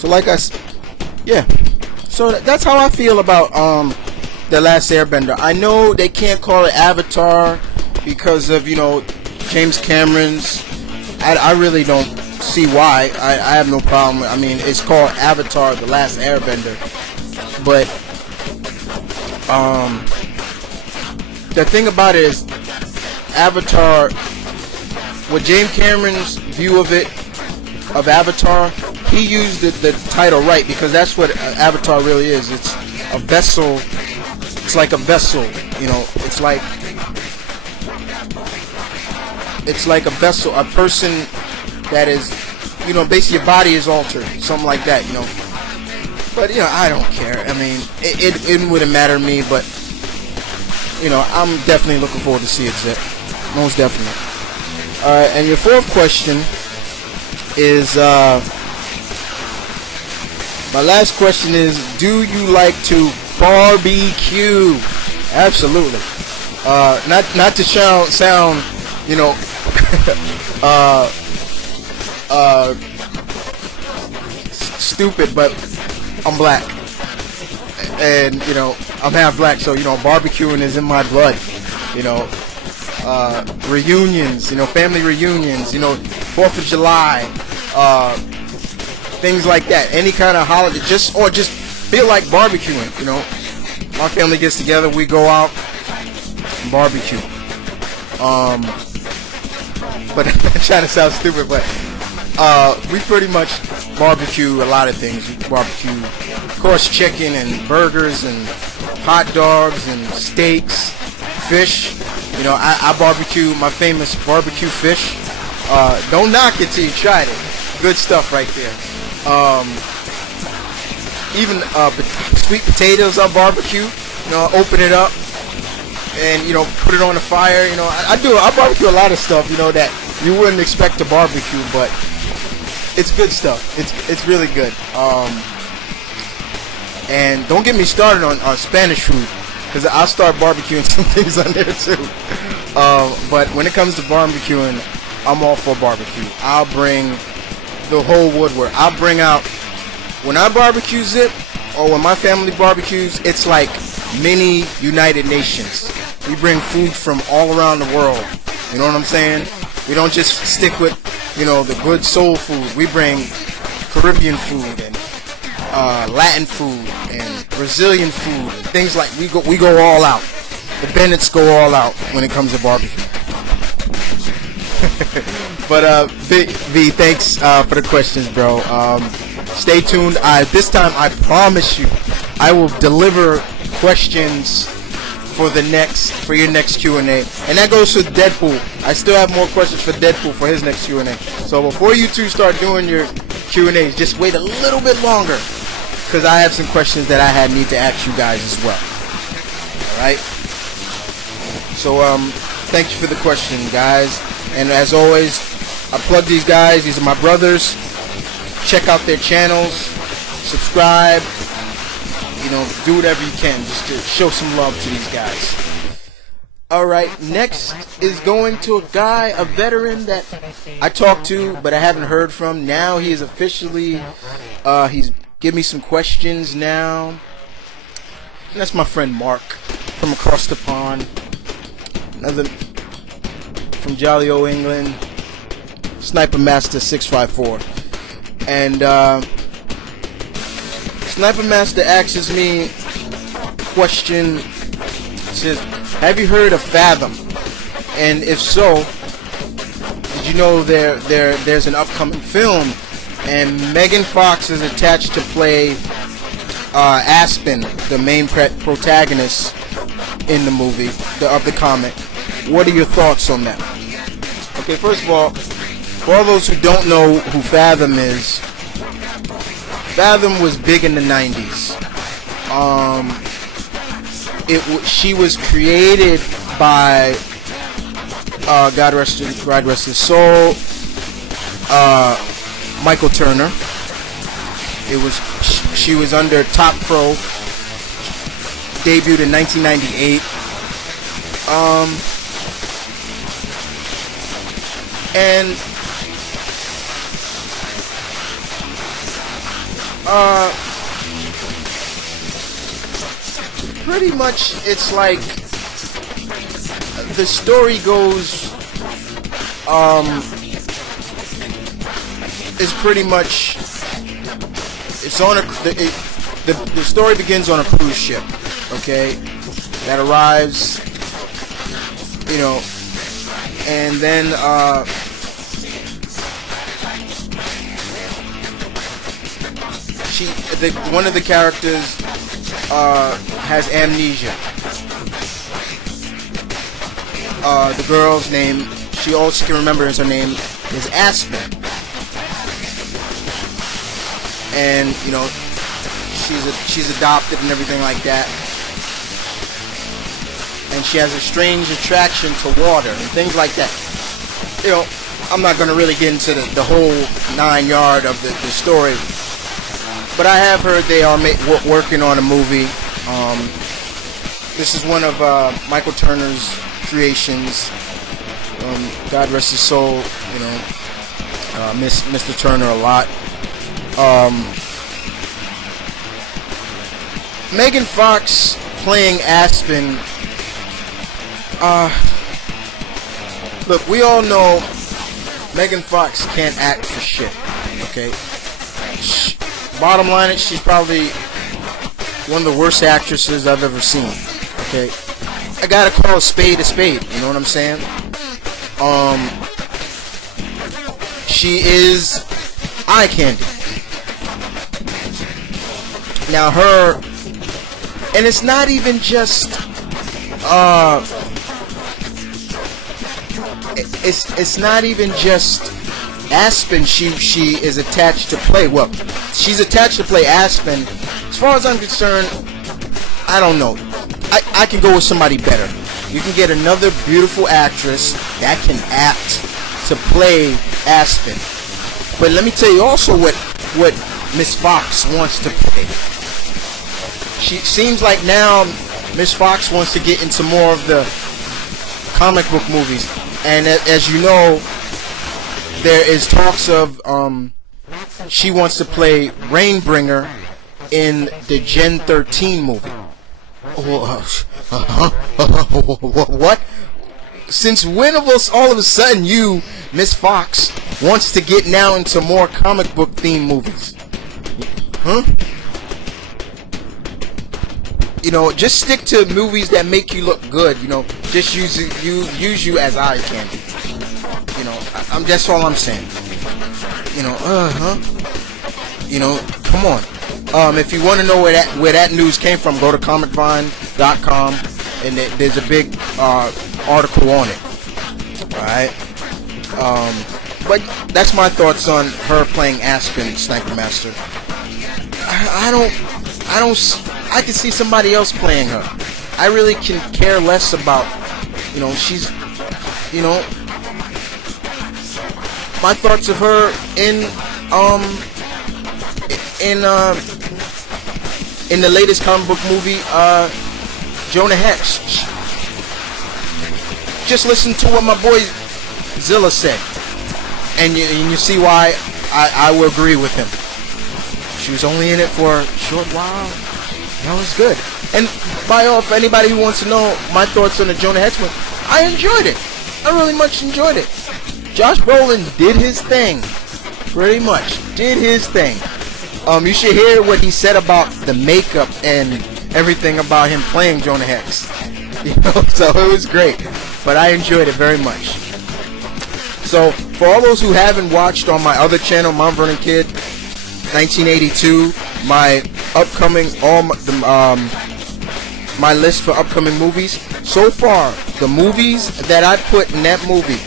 So like yeah. So that's how I feel about The Last Airbender. I know they can't call it Avatar because of, you know, James Cameron's. I really don't see why. I have no problem. I mean, it's called Avatar: The Last Airbender. But the thing about it is, Avatar, with James Cameron's view of it, of Avatar, he used the title right, because that's what Avatar really is. It's a vessel. It's like a vessel, you know. It's like a vessel, a person that is, you know, basically your body is altered, something like that, you know. But, you know, I don't care. I mean, it wouldn't matter to me, but, you know, I'm definitely looking forward to see it, Zip. Most definitely. Alright, and your fourth question is, my last question is, do you like to barbecue? Absolutely. Not to sound, you know, stupid, but I'm black, and you know, I'm half black, so you know, barbecuing is in my blood. You know, reunions, you know, family reunions, you know, 4th of July, things like that. Any kind of holiday, just feel like barbecuing. You know, my family gets together, we go out and barbecue. But I'm trying to sound stupid, but we pretty much barbecue a lot of things. We barbecue, of course, chicken and burgers and hot dogs and steaks, fish. You know, I barbecue my famous barbecue fish. Don't knock it till you tried it. Good stuff right there. Even sweet potatoes I barbecue. You know, open it up and, you know, put it on the fire. You know, I barbecue a lot of stuff, you know, that you wouldn't expect to barbecue, but it's good stuff. It's really good. And don't get me started on Spanish food, because I'll start barbecuing some things on there too. But when it comes to barbecuing, I'm all for barbecue. I'll bring the whole woodwork. I'll bring out, when I barbecue, Zip, or when my family barbecues, it's like mini United Nations. We bring food from all around the world. You know what I'm saying? We don't just stick with, you know, the good soul food. We bring Caribbean food and Latin food and Brazilian food and things like, we go all out. The Bennetts go all out when it comes to barbecue. But V, thanks for the questions, bro. Stay tuned. This time I promise you, I will deliver questions for your next Q&A, and that goes to Deadpool. I still have more questions for Deadpool for his next Q&A. So before you two start doing your Q&As, just wait a little bit longer, because I have some questions that I need to ask you guys as well. All right. So thank you for the question, guys. And as always, I plug these guys. These are my brothers. Check out their channels. Subscribe. You know, do whatever you can just to show some love to these guys. Alright, next is going to a guy, a veteran that I talked to, but I haven't heard from. Now he is officially, he's giving me some questions now. And that's my friend Mark from across the pond. Another from Jolly O, England. Sniper Master 654. And, Sniper Master asks me question, says, have you heard of Fathom? And if so, did you know there's an upcoming film, and Megan Fox is attached to play Aspen, the main protagonist in the movie, of the comic. What are your thoughts on that? Okay, first of all, for all those who don't know who Fathom is, Fathom was big in the 90s. She was created by God rest his soul, Michael Turner. She was under Top Pro, debuted in 1998. And Pretty much, it's like the story goes. Is pretty much. It's on a. The story begins on a cruise ship. Okay, that arrives. You know, and then one of the characters has amnesia. The girl's name, all she can remember is her name is Aspen, and you know she's adopted and everything like that, and she has a strange attraction to water and things like that. You know, I'm not going to really get into the whole 9 yard of the story. But I have heard they are working on a movie. This is one of Michael Turner's creations. God rest his soul. You know, miss Mr. Turner a lot. Megan Fox playing Aspen. Look, we all know Megan Fox can't act for shit. Okay. Bottom line, she's probably one of the worst actresses I've ever seen. Okay, I gotta call a spade a spade. You know what I'm saying? She is eye candy. Now her, and it's not even just it's not even just Aspen she is attached to play. Well, she's attached to play Aspen. As far as I'm concerned, I don't know. I can go with somebody better. You can get another beautiful actress that can act to play Aspen. But let me tell you also what Miss Fox wants to play. She seems like now Miss Fox wants to get into more of the comic book movies. And as you know, there is talks of she wants to play Rainbringer in the Gen 13 movie. What? Since when all of a sudden you, Miss Fox, wants to get now into more comic book themed movies? Huh? You know, just stick to movies that make you look good. You know, just use you as eye candy. You know, that's all I'm saying. You know, you know, come on. If you want to know where that news came from, go to comicvine.com, and there's a big article on it. All right. But that's my thoughts on her playing Aspen, Sniper Master. I can see somebody else playing her. I really can care less about, you know, she's, you know, my thoughts of her in the latest comic book movie, Jonah Hex. Just listen to what my boy Zilla said, and you see why I will agree with him. She was only in it for a short while. That was good. And by all, for anybody who wants to know my thoughts on the Jonah Hex one, I enjoyed it. I really much enjoyed it. Josh Brolin did his thing. Pretty much. Did his thing. You should hear what he said about the makeup and everything about him playing Jonah Hex. You know, so it was great. But I enjoyed it very much. So, for all those who haven't watched on my other channel, Mount Vernon Kid 1982, my upcoming, my list for upcoming movies. So far, the movies that I put in that movie,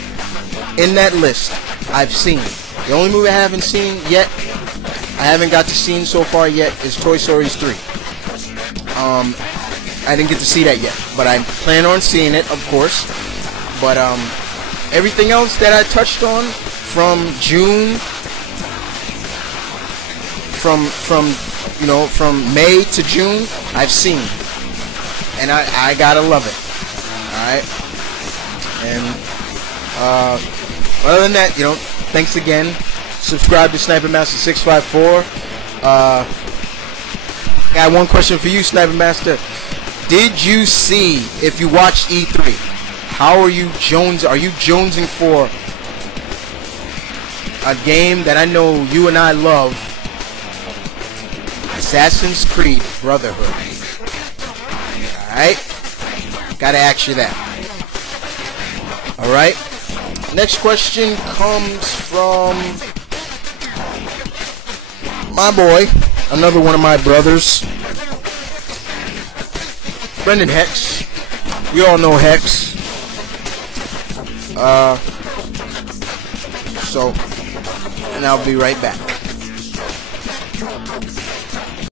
in that list, I've seen. The only movie I haven't seen yet, I haven't got to see so far yet, is Toy Story 3. I didn't get to see that yet, but I plan on seeing it, of course. But everything else that I touched on from June, from May to June, I've seen, and I gotta love it. All right, and other than that, you know, thanks again. Subscribe to Sniper Master 654. Got one question for you, Sniper Master. Did you see, if you watched E3, how are you jonesing for a game that I know you and I love, Assassin's Creed Brotherhood? Alright? Gotta ask you that. Alright? Next question comes from my boy, another one of my brothers, Brendan Hex. We all know Hex. And I'll be right back.